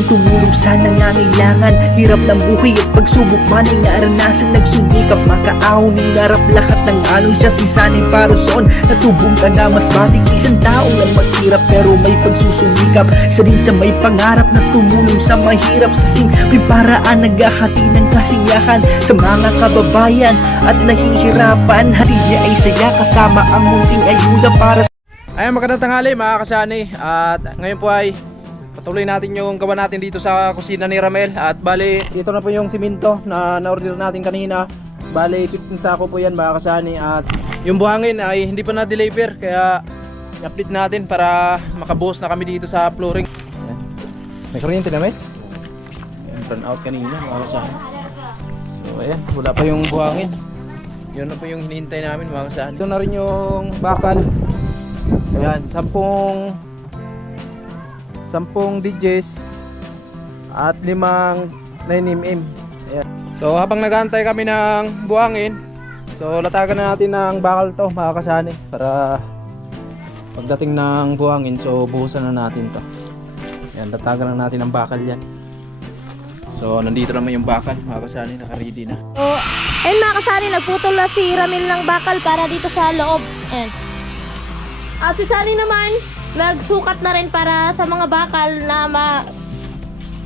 Handang tumulong sa nangangailangan. Hirap ng buhay at pagsubok man ay naranasan. Nagsumikap makaahon, hinarap lahat ng alon. Siya si sanay para soon, natubong ka na mas matig. Isang tao lang maghirap pero may pagsusumikap. Isa din sa may pangarap na tumulong sa mahirap. Sa simpleng paraan naghahati ng kasiyahan sa mga kababayan at nahihirapan. Hati niya ay saya kasama ang munting ayuda para sa... Ayan, magandang tanghali mga kasani. At ngayon po ay patuloy natin yung gawa natin dito sa kusina ni Ramel. At bali, dito na po yung siminto na na-order natin kanina. Bali, 15 sako po yan mga kasani. At yung buhangin ay hindi pa na-deliver, kaya i-update natin para makabuhos na kami dito sa flooring. Ayan. May kuryente na, may? Turn out kanina mga kasani. So ayan, wala pa yung buhangin. Yun na po yung hinihintay namin mga kasani. Ito na rin yung bakal. Ayan, 10 DJs at 5 9mm. Ayan. So habang nag-aantay kami ng buhangin, so latagan na natin ng bakal to mga kasani, para pagdating ng buhangin, so buhusan na natin to. Ayan, latagan na natin ng bakal yan. So nandito naman yung bakal mga kasani, naka-ready na. So, ayun mga kasani, nagputol na si Ramil ng bakal para dito sa loob. Ayan. At si Sally naman, nagsukat na rin para sa mga bakal na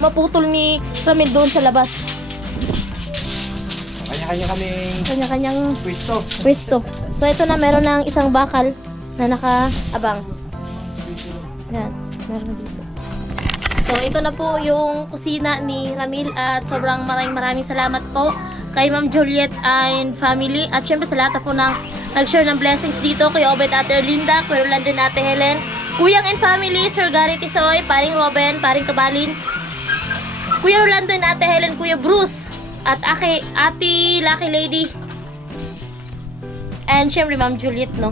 maputol ni Ramil doon sa labas. Kanya-kanya kaming Kanya-kanyang pwesto. So ito na, meron ng isang bakal na nakaabang. Ayan, meron na dito. So ito na po yung kusina ni Ramil at sobrang maraming salamat po kay Ma'am Juliet and family, at syempre sa lahat po ng nag-share ng blessings dito, Kuya Obed, Ate Erlinda, Kuya Rolando, Ate Helen, Kuyang and family, Sir Gary Tisoy, Paring Robin, Paring Kabalin, Kuya Rolando and Ate Helen, Kuya Bruce, at Ate Lucky Lady, and syempre Ma'am Juliet, no?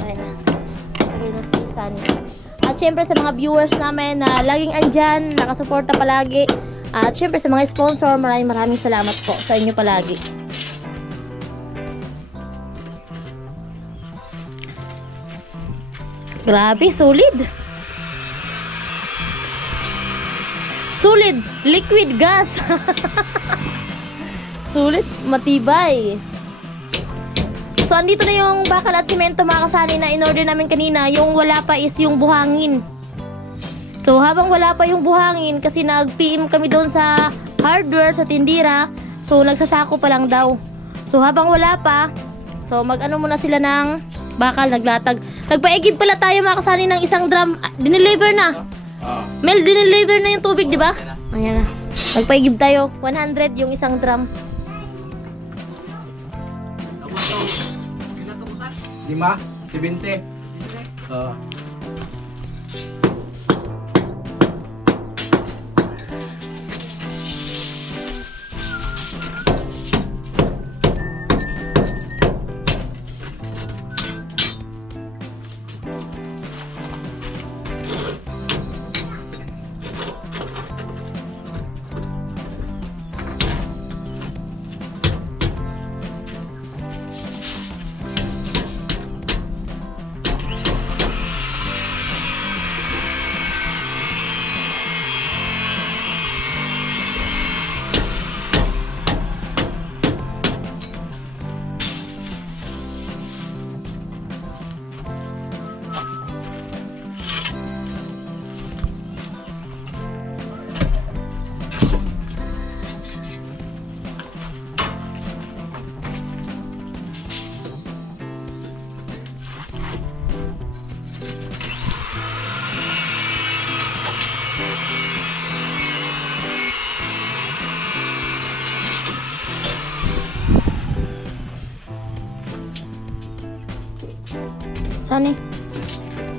Ayun na. Ayun na si Sunny. At syempre sa mga viewers namin na laging andyan, nakasuporta palagi. At syempre sa mga sponsor, maraming salamat po sa inyo palagi. Grabe, solid. Solid, liquid gas. Solid, matibay. So andito na yung bakal at simento mga kasani na in-order namin kanina. Yung wala pa is yung buhangin. So habang wala pa yung buhangin, kasi nag-PM kami doon sa hardware, sa tindira, so nagsasako pa lang daw. So habang wala pa, so mag-ano muna sila ng bakal, naglatag. Nagpaigib pala tayo mga kasani ng isang drum. Dineliver na. Mel, dineliver na yung tubig, di ba? Ayan na. Nagpaigib tayo. 100 yung isang drum. 5, 70. Saan eh?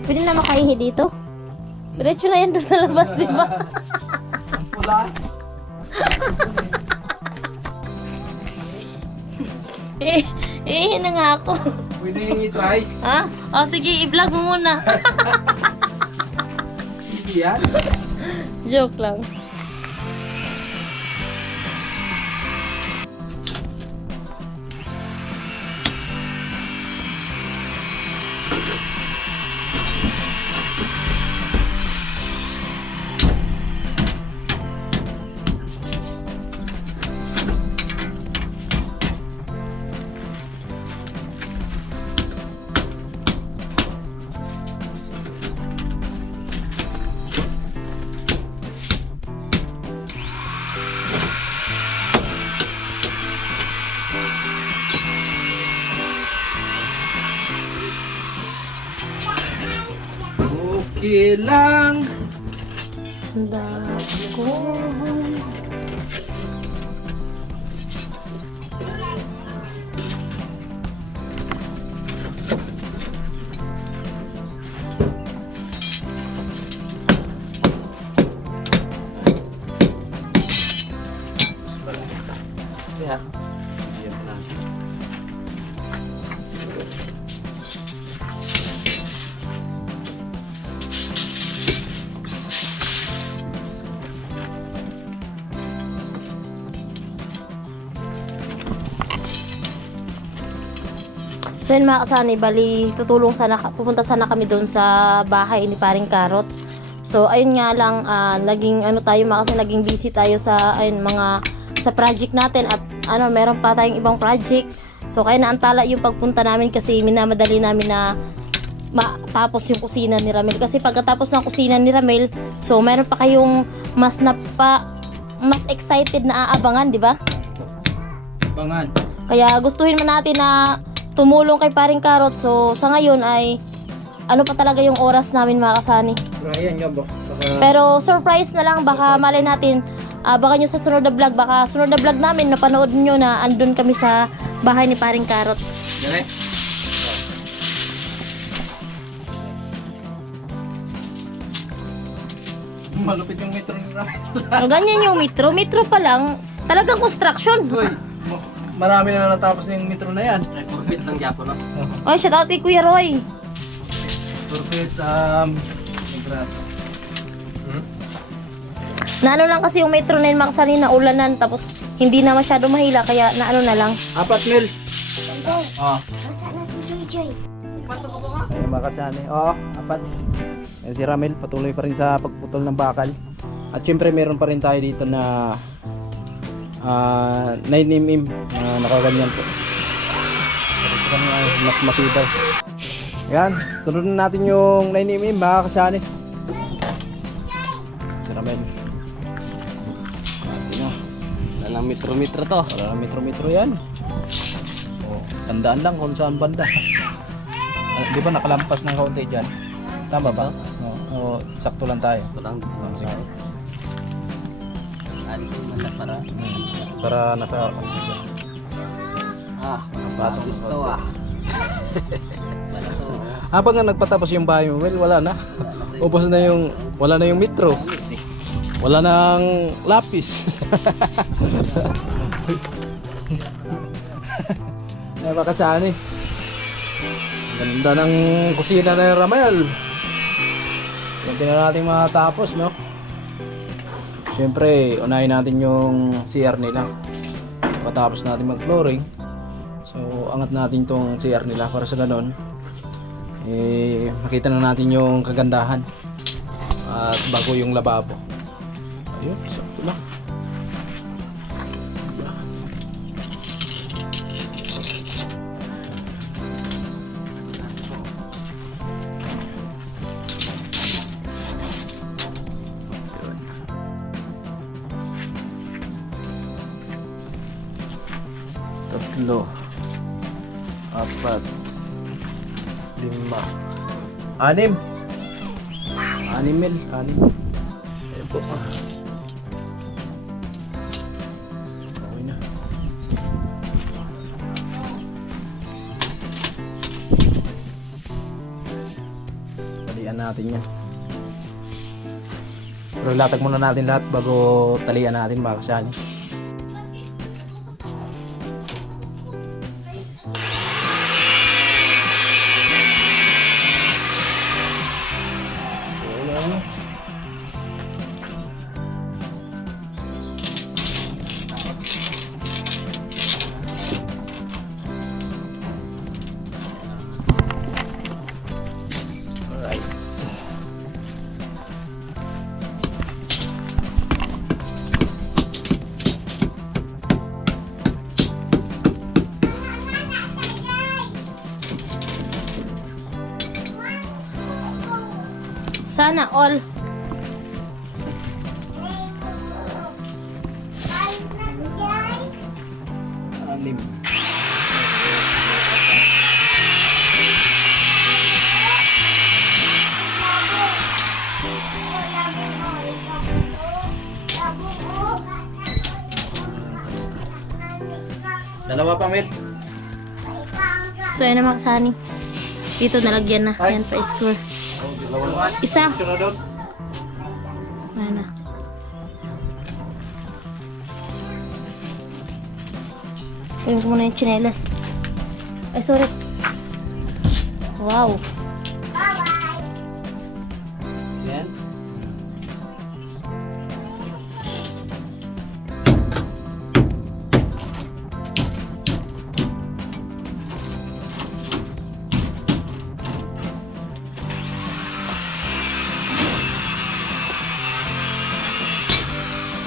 Pwede na makaihi dito? Diretso na yan doon sa labas, di ba? Wala. Na nga ako. Pwede i-try. Ha? O sige, i-vlog mo muna. Hindi yan. Joke lang. Sige lang. Dako. Yeah. Diyan na. So yun mga kasani, bali tutulong sana, pupunta sana kami doon sa bahay ni Paring Karot. So ayun nga lang, naging ano tayo mga kasani, naging busy tayo sa ayun mga sa project natin at ano meron pa tayong ibang project. So kaya naantala yung pagpunta namin kasi minamadali namin na matapos yung kusina ni Ramel. Kasi pagkatapos ng kusina ni Ramel, so meron pa kayong mas excited na aabangan, di ba? Bangan. Kaya gustuhin man natin na tumulong kay Paring Karot. So sa ngayon ay ano pa talaga yung oras namin mga kasani. Pero ayan nga ba? Pero surprise na lang, baka malay natin, baka nyo sa sunod na vlog, baka sunod na vlog namin napanood nyo na andun kami sa bahay ni Paring Karot. Dali. Malupit yung metro ni Ramel. So, ganyan yung metro pa lang, talagang construction. Uy, marami na natapos yung metro na yan. Nag-profit lang Japo, no? Oy, shout out kay Kuya Roy. Perfect. Naano lang kasi yung metro na yun mga kasani na ulanan, tapos hindi na masyado mahila, kaya naano na lang. 4 mil. Oh. Sana si Joy. Ayun mga kasani. Oo, 4. Ayan si Ramel, patuloy pa rin sa pagputol ng bakal. At syempre meron pa rin tayo dito na 9mm na nakaganyan po. Mas matibay. Yan, sunod na natin yung 9mm mga kasani. Si Ramel. Wala lang metro-metro to. Wala na metro-metro yan. Oh, tandaan lang kung saan banda. Di ba nakalampas ng kaunti dyan? Tama ba? O sakto lang tayo. Ito lang. Sige. Ari ko man para. Para naka... Patong gusto ah. Habang nga nagpatapos yung bahay mo, well, wala na. Ubos na yung... Wala na yung metro. Wala nang lapis. Ay, baka saan eh. Ganda ng kusina na Ramel. Kunti na natin matapos, no? Siyempre, unahin natin yung CR nila. Pagkatapos natin mag-flooring. So, angat natin tong CR nila para sa ganon. Makita na natin yung kagandahan. At bago yung lababo. Ayun, sakto lang. Tatlo, 4, 5, 6. 6 mil, 6. Ayan po. Okay na. Talian natin yan. Pero latag muna natin lahat bago talian natin mga kasani. Sana all. Alim. Dalawa pa, Mel. So yan na mga kasani. Dito nalagyan na. Yan pa square. Isa. Picture na doon. Ayan na. Kunin ko muna yung tsinelas. Ay, sorry. Wow. Yan.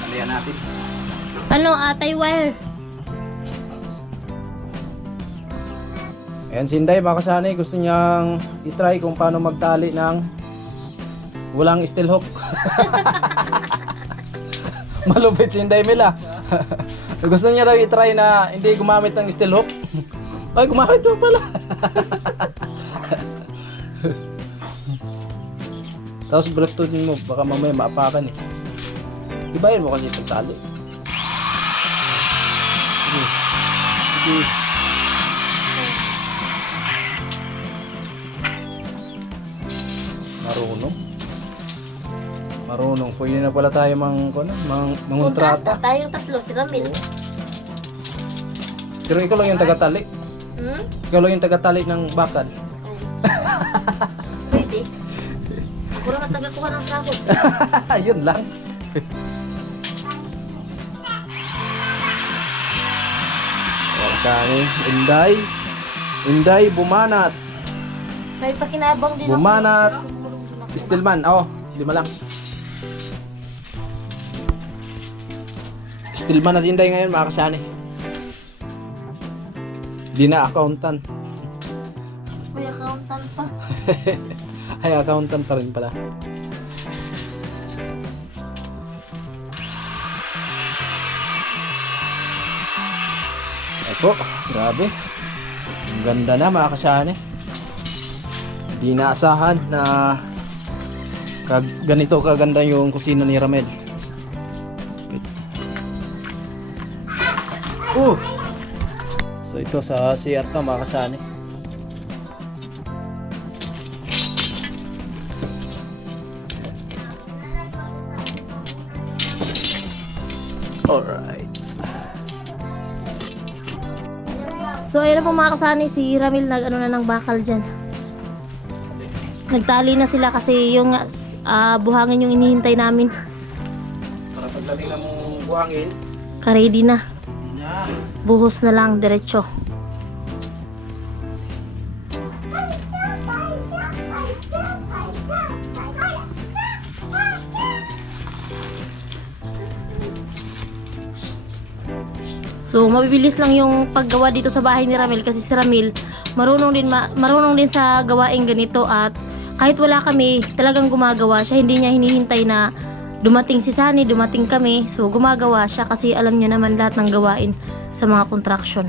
Alian natin. Ano, tie wire. Ayan si Inday mga kasani, gusto niyang itry kung paano magtali ng walang steel hook. Malupit si Inday Mila. Gusto niya daw itry na hindi gumamit ng steel hook. Ay, gumamit mo pala. Tapos bluetoothin mo, baka mamaya maapakan eh. Ibayin mo kasi pagtali. Sige. Marunong. Pwede na pala tayo mangontrata. Tayong tatlo, si Ramil. Pero ikaw lang yung tagatali. Hmm? Ikaw lang yung tagatali ng bakal. Pwede. Ako lang ang tagakuha ng sahod. Yun lang. Okay, Inday, bumanat. May pakinabang din Bumanat. Stillman, lima lang. Stillman na si Inday ngayon, mga kasani. Di na accountant. May accountant pa. Ay, accountant pa rin pala. Ito, grabe. Ang ganda na mga kasani. Hindi naasahan na ganito kaganda yung kusina ni Ramel. So ito sa CR to mga kasani. Alright. So ayun na po mga kasani, si Ramil nag-ano na ng bakal dyan. Nagtali na sila kasi yung buhangin yung inihintay namin. Para pagdating na mong buhangin, Ka-ready na. yan. Buhos na lang, diretso. So, mabibilis lang yung paggawa dito sa bahay ni Ramil kasi si Ramil marunong din sa gawaing ganito at kahit wala kami, talagang gumagawa siya. Hindi niya hinihintay na dumating si Sunny, dumating kami. So, gumagawa siya kasi alam niya naman lahat ng gawain sa mga construction.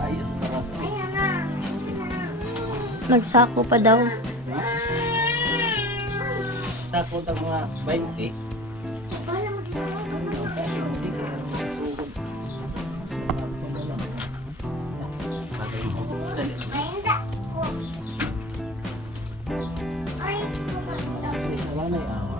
Ayos para sa Nagsako pa daw. takot ang mga 20. Sige. Wala na yung awa.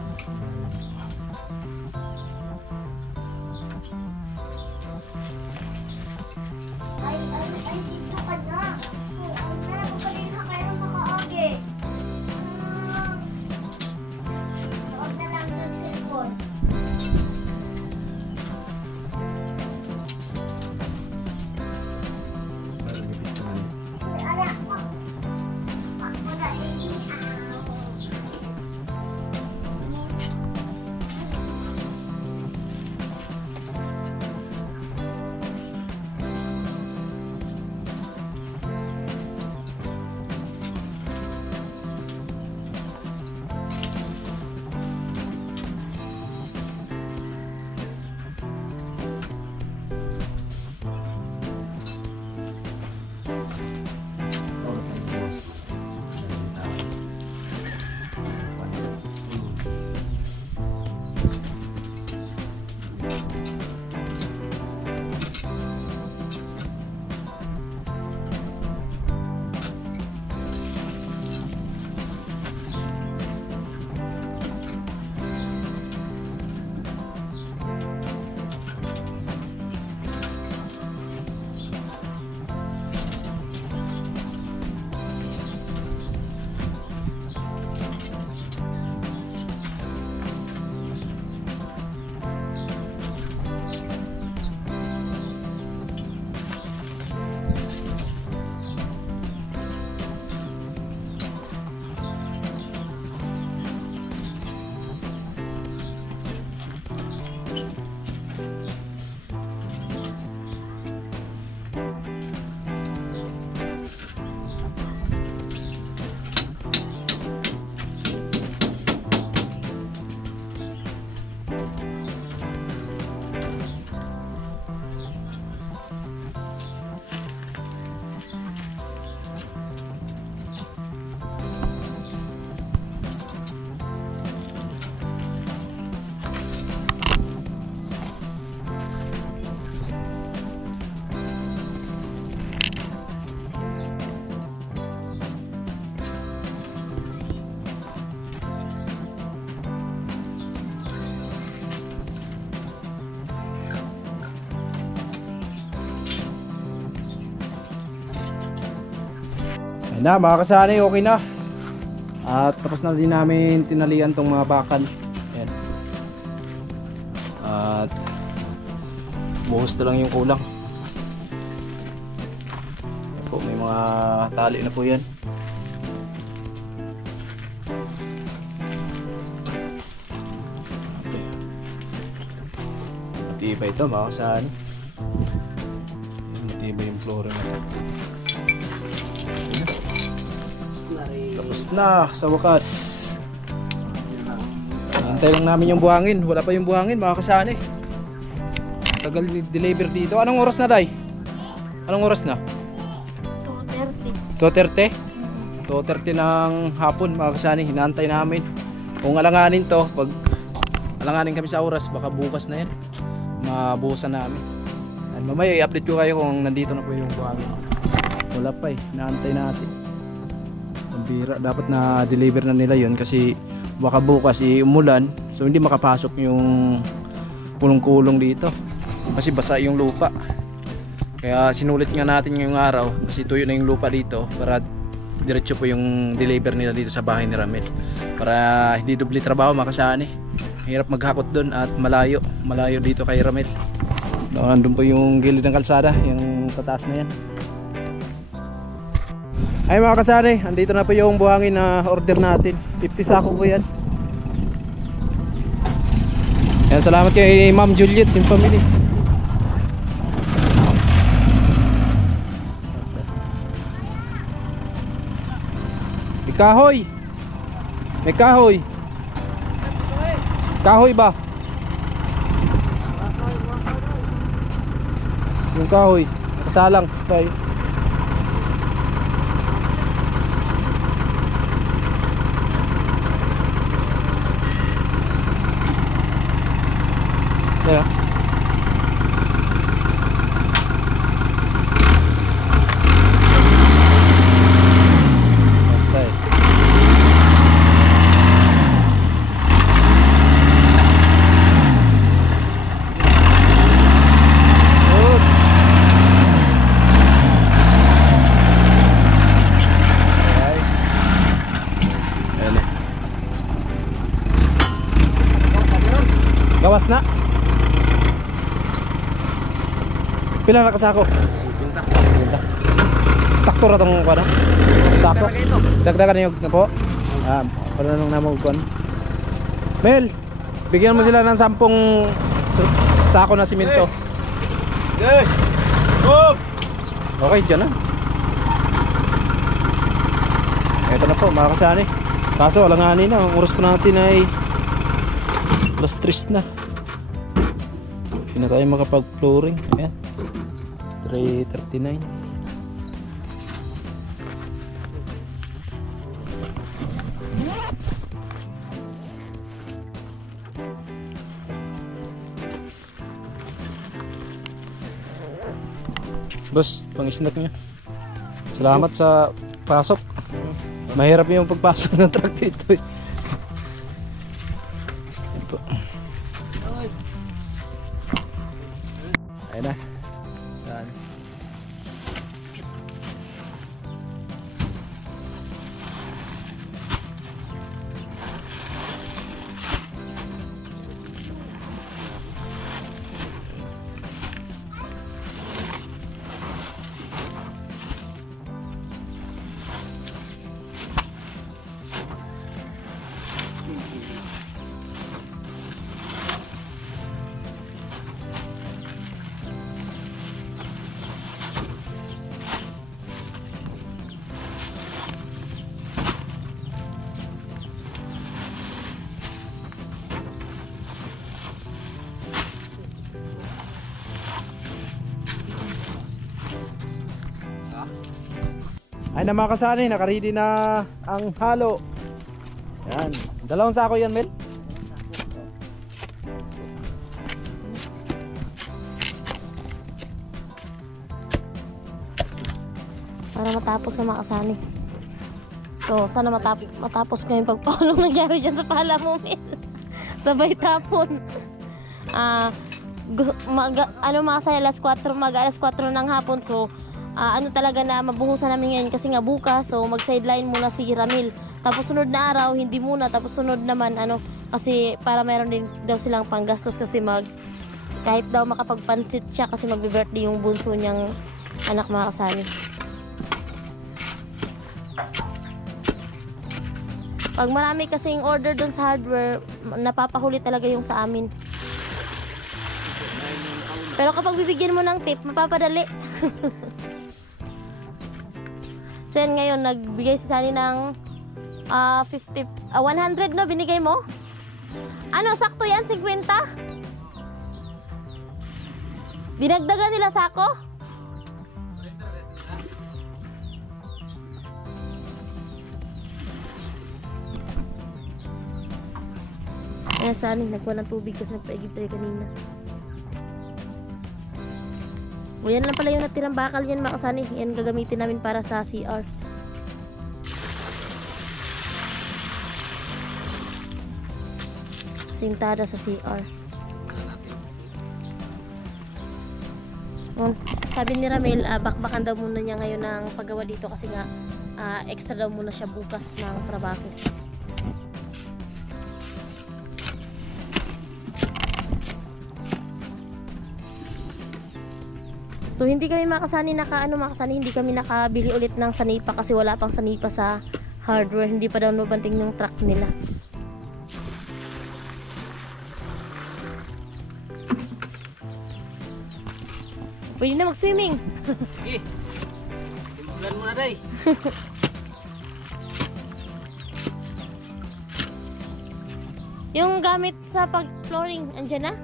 Ayun na mga kasani, okay na. At tapos na din namin tinalian tong mga bakal. Ayan. At buhos na lang yung kulang. Ayan po, may mga tali na po yan. Matibay ito mga kasani. Matibay yung flooring na ito. Tapos na sa wakas. Hintay lang namin yung buhangin. Wala pa yung buhangin mga kasani. Tagal deliver dito. Anong oras na, Day? Anong oras na? 2:30. 2:30 ng hapon mga kasani. Hinantay namin. Kung alanganin to, pag alanganin kami sa oras, baka bukas na yan. Mabuhusan namin. And mamaya i-update ko kayo kung nandito na po yung buhangin. Wala pa eh. Hinantay natin. Ang bira. Dapat na deliver na nila yun kasi baka bukas umulan. So hindi makapasok yung kulong-kulong dito. Kasi basa yung lupa. Kaya sinulit nga natin yung araw kasi tuyo na yung lupa dito para diretso po yung deliver nila dito sa bahay ni Ramel. Para hindi dubli trabaho mga kasani. Hirap maghakot doon at malayo dito kay Ramel. Doon po yung gilid ng kalsada, yung sa taas na yan. Ay mga kasani, andito na po yung buhangin na order natin. 50 sako po yan. Yan, salamat kay Ma'am Juliet, yung family. May kahoy. May kahoy. Kahoy ba? Yung kahoy. Kasalang. Okay. Sira. Okay. Good. Alright. Ayan na. Gawas na. Pila na kasako? 50. Sakto ra tong kuan. Sako. Dagdagan niyo na po. Ah, para nang namo kuan. Mel, bigyan mo sila ng 10 sako na simento. Okay. Boom! Okay, dyan na. Ito na po, mga kasani. Kaso, alanganin na. Ang oras po natin ay +3 na. Hindi na tayo makapag-flooring. Ayan. 3:39. Boss, pang-snack niya. Salamat sa pasok. Mahirap yung pagpasok ng truck dito. Ito. Ayun na. Saan? Ay na mga kasani, nakaready na ang halo. Yan, 2 sako yan, Mel. Para matapos sa mga kasani. So, sana matapos ko yung pagpulong nangyari dyan sa pala mo, Mel. Sabay tapon. Mga kasani, alas 4 ng hapon. So, ano talaga na mabuhusan namin ngayon kasi nga bukas, so mag-sideline muna si Ramil. Tapos sunod na araw, hindi muna. Tapos sunod naman, kasi para meron din daw silang panggastos kasi kahit daw makapagpansit siya kasi magbe-birthday yung bunso niyang anak, mga kasani. Pag marami kasing order dun sa hardware, napapahuli talaga yung sa amin. Pero kapag bibigyan mo ng tip, mapapadali. So yan, ngayon, nagbigay si Sunny ng 100, no? Binigay mo? Ano, sakto yan? 50? Dinagdagan nila sako? Ayan, Sunny, nagkuha ng tubig kasi nagpaigib tayo kanina. O yan lang pala yung natirang bakal yan, mga kasani. Yan gagamitin namin para sa CR. Sintada sa CR. Sabi ni Ramil, bakbakan daw muna niya ngayon ng paggawa dito kasi nga extra daw muna siya bukas ng trabaho. So hindi kami makasani hindi kami nakabili ulit ng sanipa kasi wala pang sanipa sa hardware. Hindi pa daw nabanting yung truck nila. Pwede na mag-swimming. Sige. Simulan mo na, day. Yung gamit sa pag-flooring, andyan na?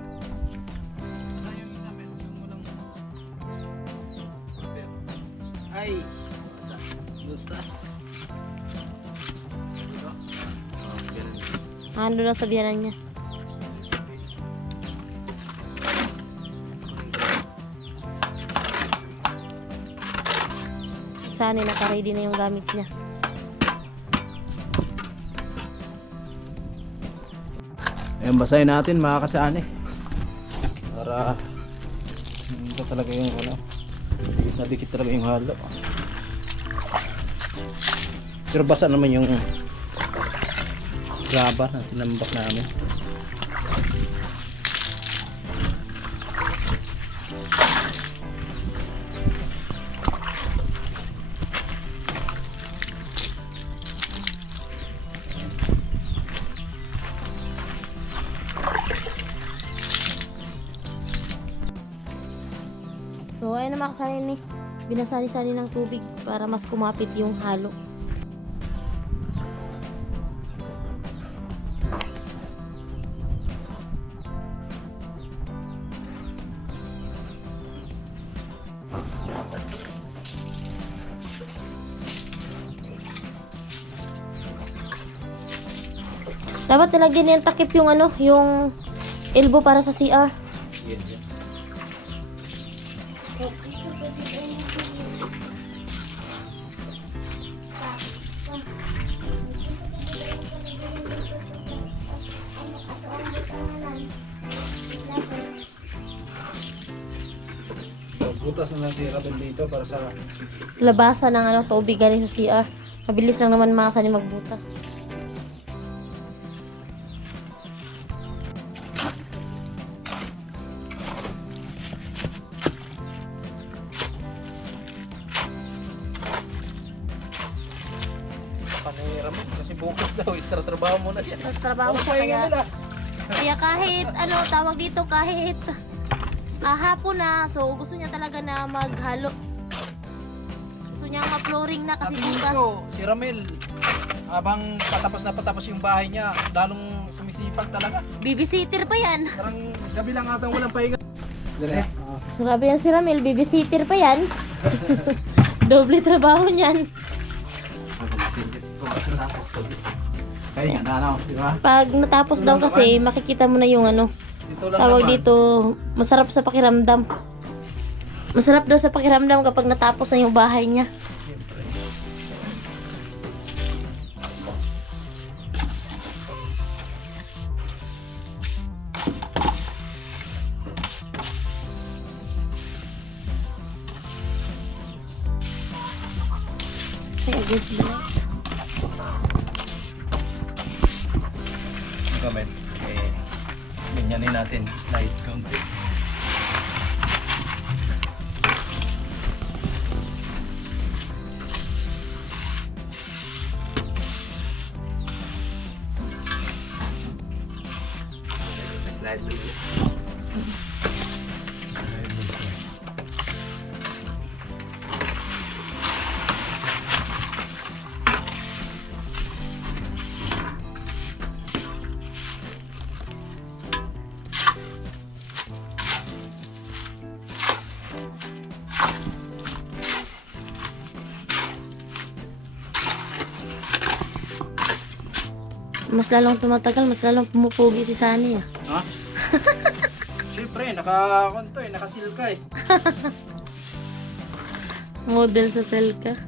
Ay. Lustas. Ano na sa biyanan niya. Sana naka-ready na yung gamit niya. Ayan, basahin natin mga kasani. Para ito talaga yung nadikit talaga yung halo. Pero basa naman yung graba na tinambak namin. So ayun na, makasali ni. Binasali-sali ng tubig para mas kumapit yung halo. Dapat nilagyan niya yung takip yung yung elbow para sa CR. Butas na lang si Rabel dito para sa Labasan ng tubig galing sa CR. Mabilis lang naman makasali magbutas. panira mo kasi bukas daw extra trabaho muna siya. Sa trabaho siya, kaya kahit tawag dito, kahit hapon na, so gusto niya talaga na maghalo. Gusto niya ma-flooring na kasi Sabi bukas. ko, si Ramil, habang patapos yung bahay niya, lalong sumisipag talaga. Babysitter pa yan. Parang gabi lang atang walang pahinga. Dire. Grabe yan si Ramil, babysitter pa yan. Doble trabaho niyan. Kaya nga di ba? Pag natapos daw kasi, makikita mo na yung Dito lang tawag naman. dito, masarap sa pakiramdam. Masarap daw sa pakiramdam kapag natapos na yung bahay niya. Yes, bro. Ang gamit. Ganyanin natin. Slide konti. Slide mo yun. Mas lalong tumatagal, mas lalong pumupugi si Sunny ah. Ha? Siyempre, naka-konto nakasilka Model sa Selka.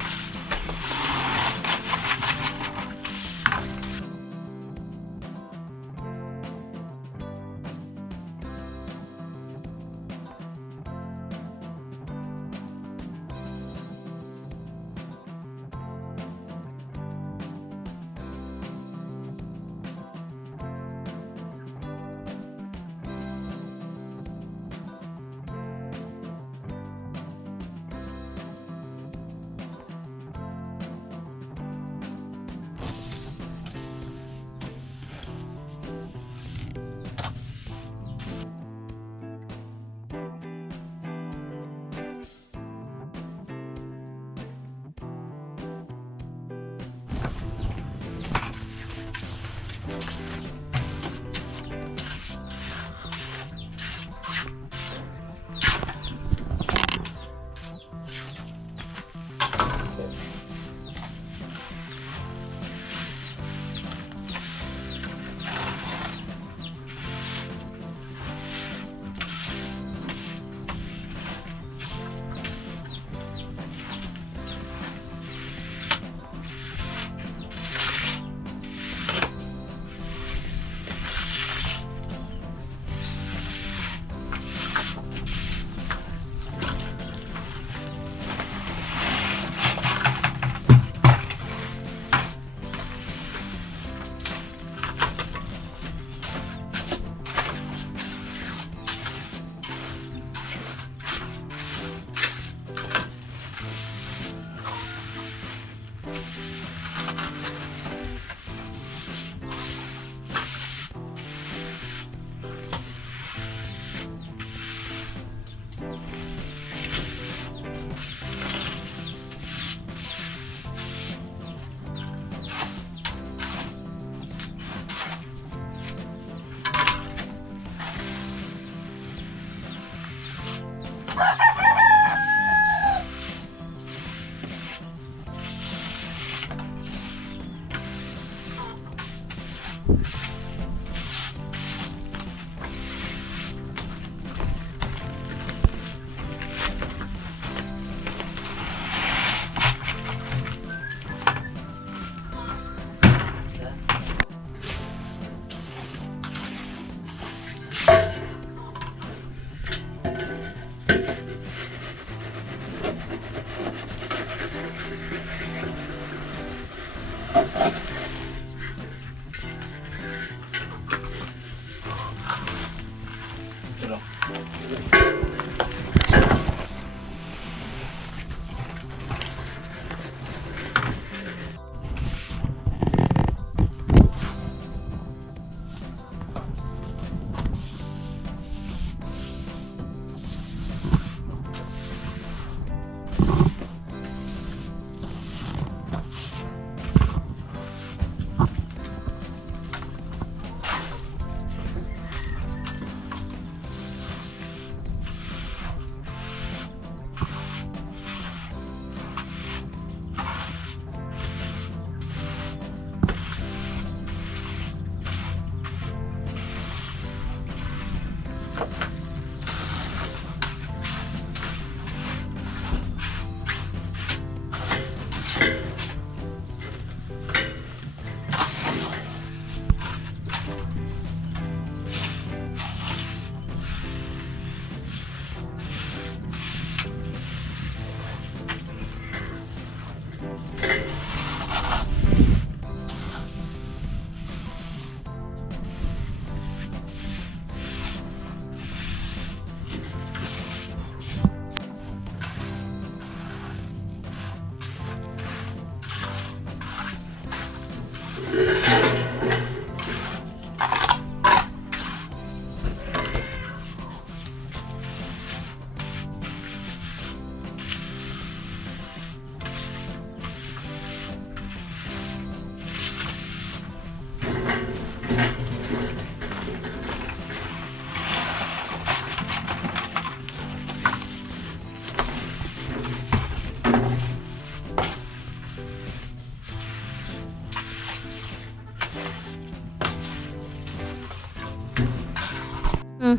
Hmm.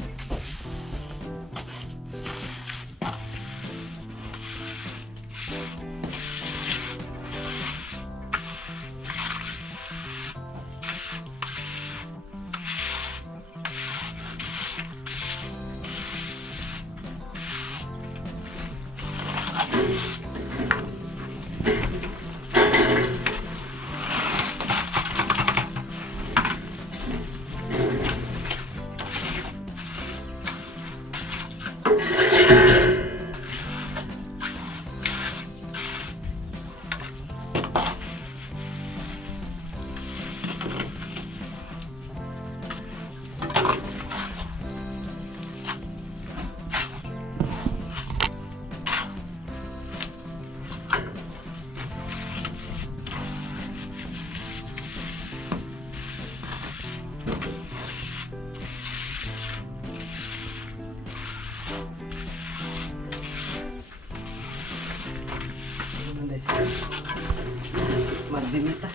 Magdinita.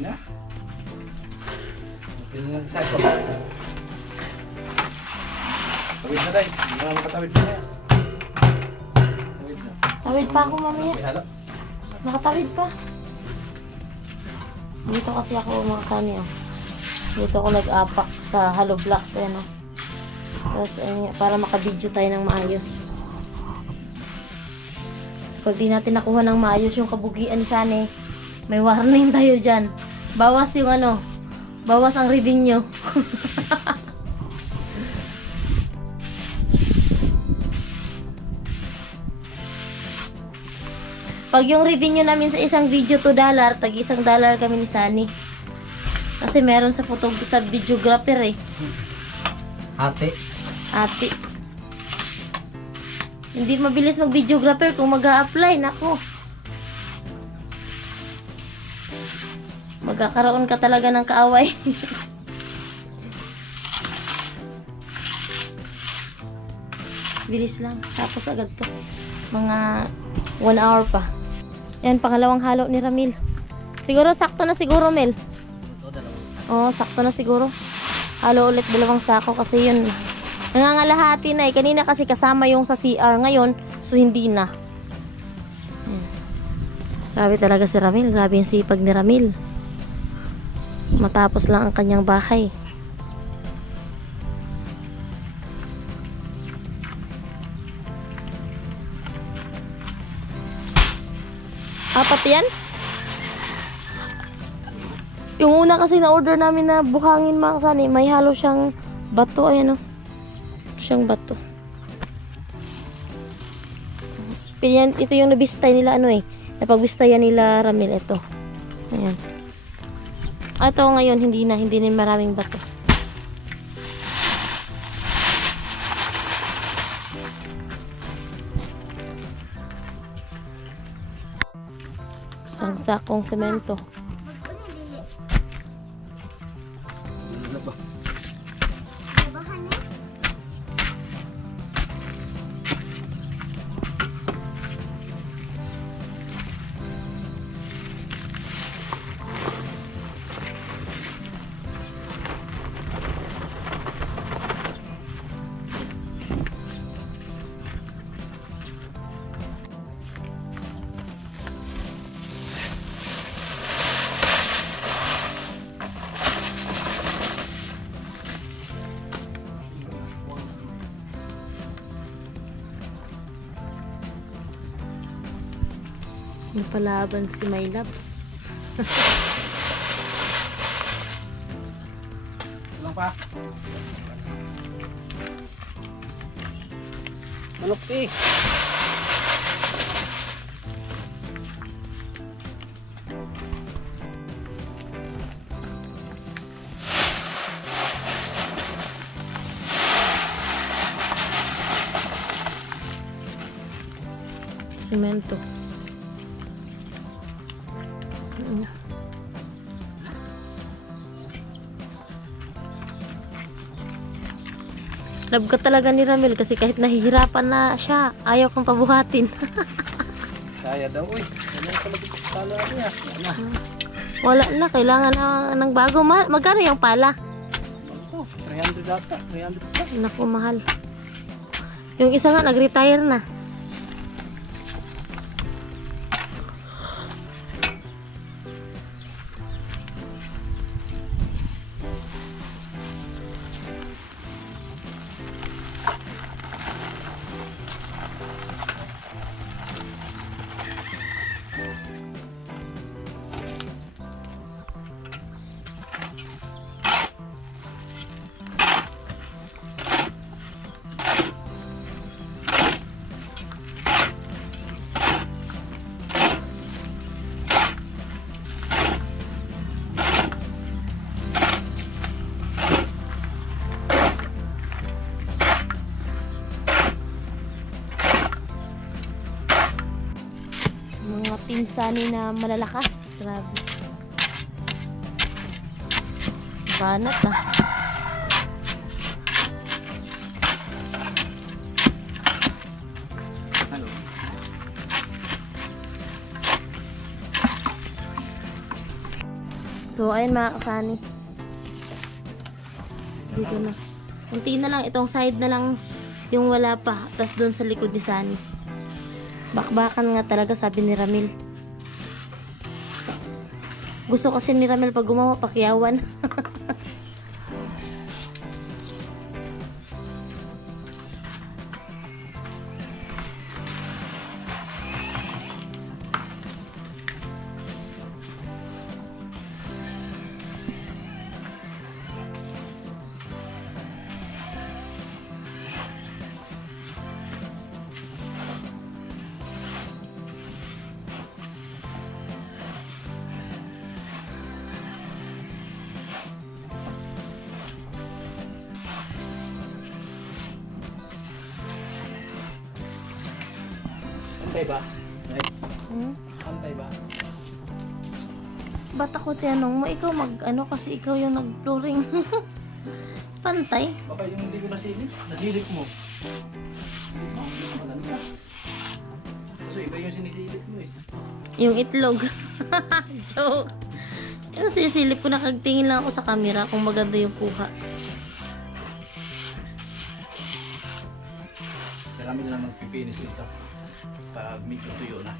Na. Lang sako. Tawid na, Day. Hindi na makatawid pa yan. Tawid na. Tawid pa ako mamaya. Halo. Nakatawid pa. Dito kasi ako mga kasani, oh. Dito ako nag-apak sa hollow blocks, ayan, oh. Tapos, ayun, para makabidyo tayo ng maayos. Pag di natin nakuha ng maayos yung kabugian ni Sane, may warning tayo dyan. Bawas yung ano, bawas ang revenue. Pag yung revenue namin sa isang video $2, tag $1 kami ni Sunny. Kasi meron sa sa videographer eh. Ate. Ate. Hindi mabilis mag-videographer kung mag-a-apply. Nako. Magkakaroon ka talaga ng kaaway. Bilis lang. Tapos agad to. Mga 1 hour pa. Yan, pangalawang halo ni Ramil. Siguro, sakto na siguro, Mel. Oo, sakto na siguro. Halo ulit 2 sako kasi yun. Nangangalahati na eh. Kanina kasi kasama yung sa CR. Ngayon, so hindi na. Grabe talaga si Ramil. Grabe yung sipag ni Ramil. Matapos lang ang kanyang bahay. Apat yan? Yung una kasi na-order namin na buhangin mga kasani, may halo siyang bato. Ayan o. Siyang bato. Ito yung nabistay nila ano eh. Napagbistayan nila Ramil ito. Ayan. Ito ngayon hindi na maraming bato. Isang sakong semento. Napalaban si My Loves. Lang pa. Manok ti. Semento. Love ka talaga ni Ramil kasi kahit nahihirapan na siya, ayaw kong pabuhatin. Kaya daw, uy. Ano yung palabas pala niya? Wala na, kailangan na ng bago. Magkano yung pala? Ito, 300 data. 300 plus. Naku, mahal. Yung isa nga, nag-retire na. Mga team Sunny na malalakas. Grabe. Banat ah. Hello. So, ayun mga kasani. Dito na. Kunti na lang. Itong side na lang yung wala pa. Tapos doon sa likod ni Sunny. Bakbakan nga talaga, sabi ni Ramil. Gusto kasi ni Ramil pag gumawa, pakiyawan. Antay ba? Right? Hmm? Antay ba? Ba't ako tinanong mo? Ikaw mag-ano kasi ikaw yung nag-flooring. Pantay. Baka yung hindi ko nasilip. Nasilip mo. Maganda. So iba yung sinisilip mo eh. Yung itlog. Joke. Pero sisilip ko, nakagtingin lang ako sa camera kung maganda yung kuha. Si Ramil lang magpipinis ito. Pag medyo tuyo na.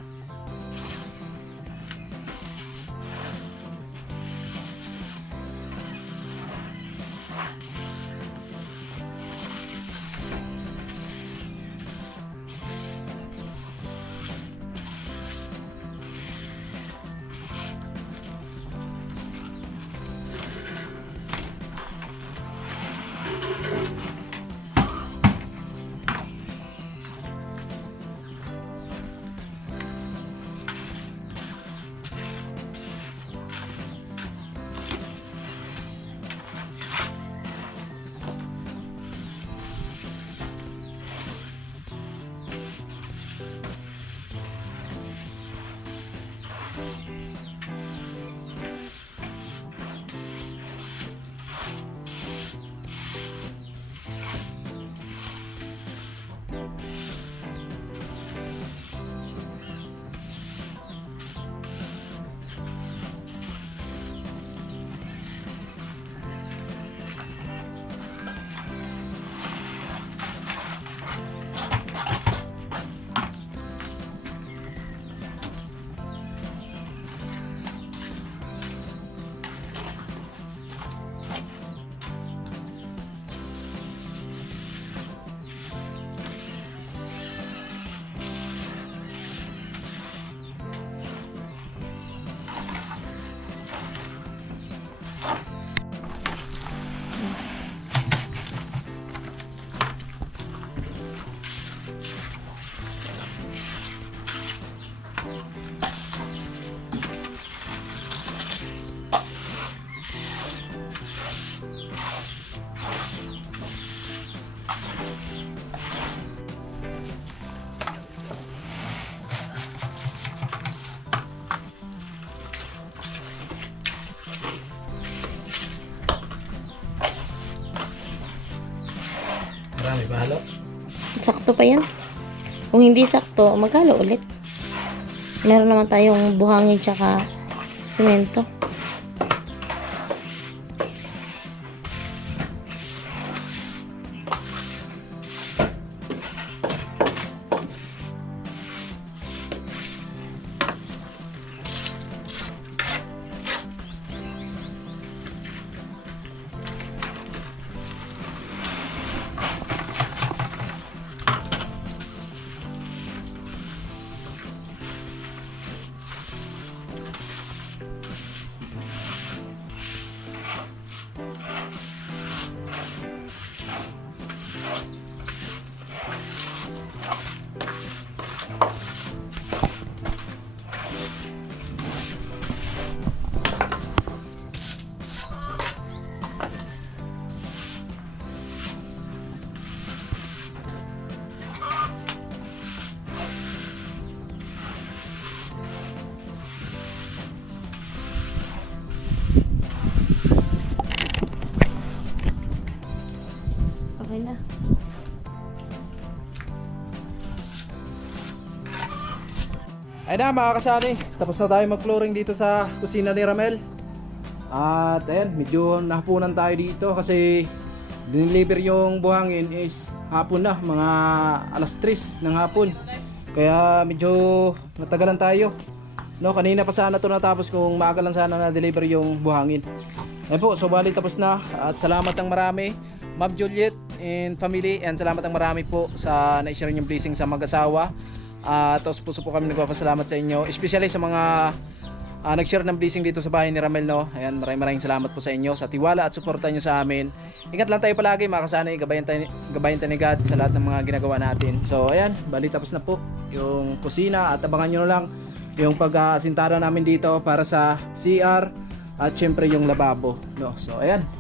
sakto pa yan. Kung hindi sakto, maghalo ulit. Meron naman tayong buhangin tsaka semento. Okay na. Ay na mga kasani, tapos na tayo mag-flooring dito sa kusina ni Ramel. At ayan, medyo nahapunan tayo dito kasi dineliver yung buhangin is hapon na, mga alas 3 ng hapon. Kaya medyo natagalan tayo. No, kanina pa sana ito natapos kung maaga lang sana na-deliver yung buhangin. Ayan po, so bali tapos na at salamat ng marami Ma'am Juliet and family, and salamat ng marami po sa na-share yung blessing sa mag-asawa. Tapos puso po kami nagpapasalamat sa inyo, especially sa mga nag-share ng blessing dito sa bahay ni Ramel, no? Ayan, maraming salamat po sa inyo sa tiwala at suporta nyo sa amin. Ingat lang tayo palagi mga kasanay, gabayan tayo ni God sa lahat ng mga ginagawa natin. So ayan, bali tapos na po yung kusina at abangan nyo na lang yung pag-aasintara namin dito para sa CR at syempre yung lababo, no? So ayan.